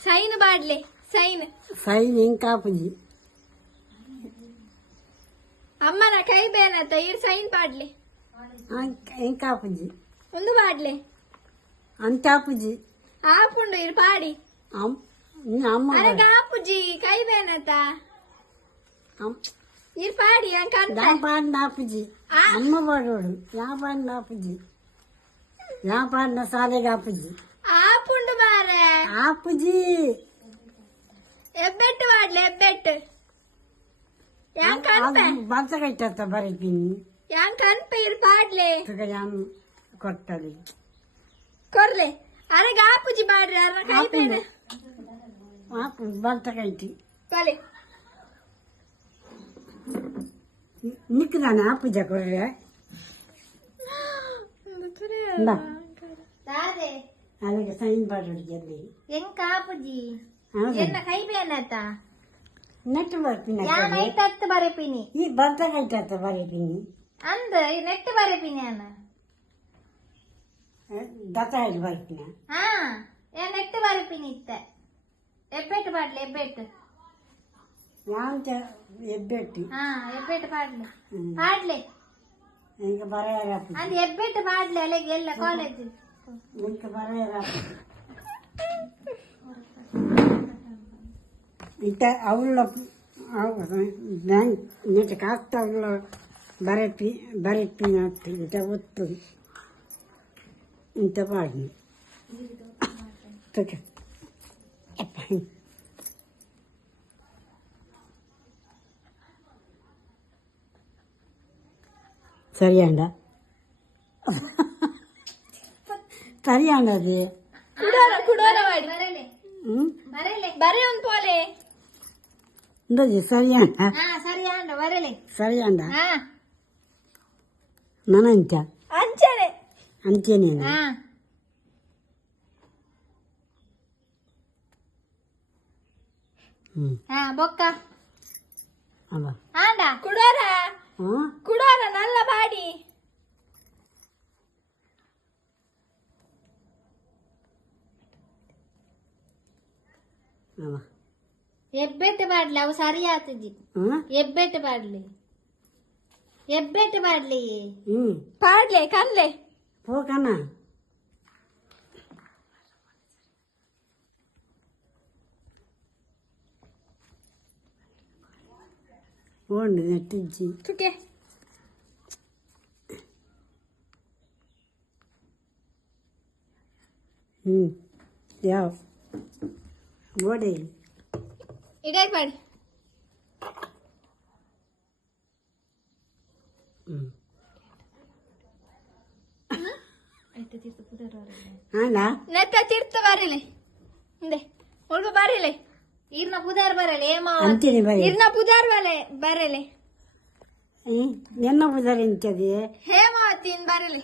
sign ಬಾಡ್ಲೆ sign sign ಎಂಕಾಪುಜಿ ಅಮ್ಮನ ಕೈ ಬೇನತ್ತ ಇರ್ ಸೈನ್ ಪಾಡ್ಲೆ ಎಂಕಾಪುಜಿ ಒಂದು ಪಾಡ್ಲೆ ಅಂತಾಪುಜಿ ಆಪುಂಡು ಇರ್ ಪಾಡಿ ಅಮ್ಮ ಅರೆ ಕಾಪುಜಿ ಕೈ ಬೇನತ್ತ ಇರ್ ಪಾಡಿ ಯಾ ಪಾಡಿನಾಪುಜಿ ಅಮ್ಮ ಪಾಡೋಡು ಯಾ ಪಾಡಿನಾಪುಜಿ ಯಾ ಪಾಡಿನ ಸಾಲೆಗಾಪುಜಿ ಆಪುಂಡು ಮಾರೆ ಆಪುಜಿ ಎಬ್ಬೆಟ್ಟು ಪಾಡ್ಲೆ ಎಬ್ಬೆಟ್ಟು ಯಾನ್ ಕನ್ಪೆ ಬಲ್ಸ ಕೈತತ್ತ ಬರೀತೀನಿ ಯಾನ್ ಕನ್ಪೆ ಇರ್ ಪಾಡ್ಲೆ ಯಾನ್ ಕೊಟ್ಟಲಿ ಕೊರ್ಲೆ ಅರೆ ಗಾಪುಜಿ ಬಾಡ್ರೆ ಅರ ಕೈ ಬೇನ ಬಲ್ಸ ಕೈತಿ ಕೊಲೆ ನಿಕ್ಕಿದಾನೆ ಆಪುಜ ಕೊರ್ರೆ ಅದಕ್ಕೆ ಸೈನ್ ಬಾಡೋಡಿಗೆ ಹೆಂಗ್ ಕಾಪುಜಿ ಎನ್ನ ಕೈ ಬೇನತ್ತ ನೆಟ್ ಬರ್ತೀನಿ ಯಾ ನೈಟ್ ಹತ್ತು ಬರೆಪಿನಿ ಈ ಬಲ್ಸ ಕೈತತ್ತ ಬರೀತೀನಿ ಅಂದ ನೆಟ್ ಬರೆಪಿನಿ ಅನ್ನ ದತ್ತ ಹೇಳಿ ಬರ್ತೀನಿ ಹಾ ಯಾ ನೆಟ್ ಬರೆಪಿನಿ ಇತ್ತ ಎಬ್ಬೆಟ್ಟು ಪಾಡ್ಲೆ ಎಬ್ಬೆಟ್ಟು ಯಾಂತ ಎಬ್ಬೆಟ್ಟಿ ಹಾ ಎಬ್ಬೆಟ್ಟು ಪಾಡ್ಲೆ ಪಾಡ್ಲೆ ಈಗ ಬರೆಯರ ಅಂದ್ ಎಬ್ಬೆಟ್ಟು ಪಾಡ್ಲೆ ಅಲೆಗೆ ಎಲ್ಲ ಕಾಲೇಜ್ ಈಗ ಬರೆಯರ ಇತ್ತ ಅವಳ ಬ್ಯಾಂಕ್ ನೆಟ್ಟಕ್ಕೆ ಆಗ್ತಾ ಅವಳ ಬರೆಪಿ ಇಂಥ ಒತ್ತು ಇಂಥ ಪಾಡಿ ಸರಿಯಾണ്ട ಸರಿಯಾಂಡದು ಕುಡೋರ ಮಾಡಿ ಬರಲೆ ಬರಲೆ ಬರೆ ಒಂದು ಪೋಲೆ ಇಂದಜಿ ಸರಿಯಾಂಡ ಹಾ ಸರಿಯಾಂಡ ಬರಲೆ ಸರಿಯಾಂಡ ಹಾ ನನಂಚ ಅಂಚನೆ ಅಂಚೇನೇನು ಹಾ ಹಾ ಬೊಕ್ಕ ಅಲ್ಲ ಆಂಡ ಕುಡೋರ ಹಾಂ ಕುಡೋರ ನಲ್ಲ ಬಾಡಿ ಅಲ್ಲ ಎಬ್ಬೆಟ್ಟು ಬಾಡ್ಲಿ ಅವು ಸರಿ ಆತಜಿ ಹಾಂ ಎಬ್ಬೆಟ್ಟು ಬಾಡ್ಲಿ ಎಬ್ಬೆಟ್ಟು ಬಾಡ್ಲಿ ಹ್ಞೂ ಪಾಡ್ಲೆ ಕನ್ಲೆ ಹೋಗಣ ಓಂಡು ನೆಟ್ಟಿಜ್ಜಿ ತುಕೆ ಯಾವ ಗೋಡೆ ಇಡಾಯ್ ಪಾಡಿ ಹಾಂಡ ನೆತ್ತ ತೀರ್ಥ ಬಾರಿಲೆ ಹಿಂದೆ ಹುಡುಗ ಬಾರಿಲೆ ಇರ್ನ ಪುದಾರ್ ಬರಲೆ ಏಮ ಅಂತೀನಿ ಬೈ ಇರ್ನ ಪುದಾರ್ ಬರಲೆ ಎನ್ನ ಬುಧಾರಿ ಇಂಚದಿ ಹೇಮಾವತಿ ಬರಲೆ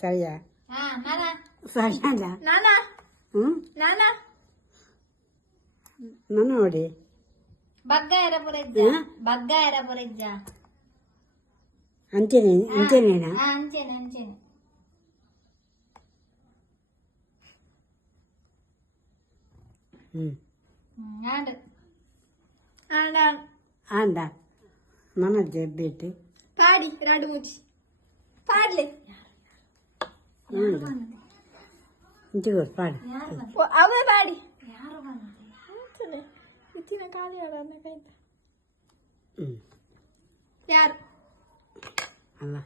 ಸರಿಯಾ ಹಾ ನಾನ ಸರಿಯಾದ ನಾನ ನಾನ ನಾನು ನೋಡಿ ಬಗ್ಗ ಎರ ಪುರಜ್ಜ ಬಗ್ಗ ಎರ ಪುರಜ್ಜ ಅಂಚೇನೆ ಅಂಚೇನೇನಾ ಅಂಚೆನೆ ಅಂಚೆನೆ ಆಂಡ ಆಂಡ ಆಂಡ ನನ್ನ ಜೆಬ್ಬಿಟ್ಟು ಪಾಡಿ ರಾಡು ಮುಚ್ಚಿ ಪಾಡ್ಲೆ ಇಂಚಿಗೋ ಪಾಡು ಅವೇ ಪಾಡಿ ಇತ್ತಿನ ಖಾಲಿ ಯಾರು ಅಲ್ಲ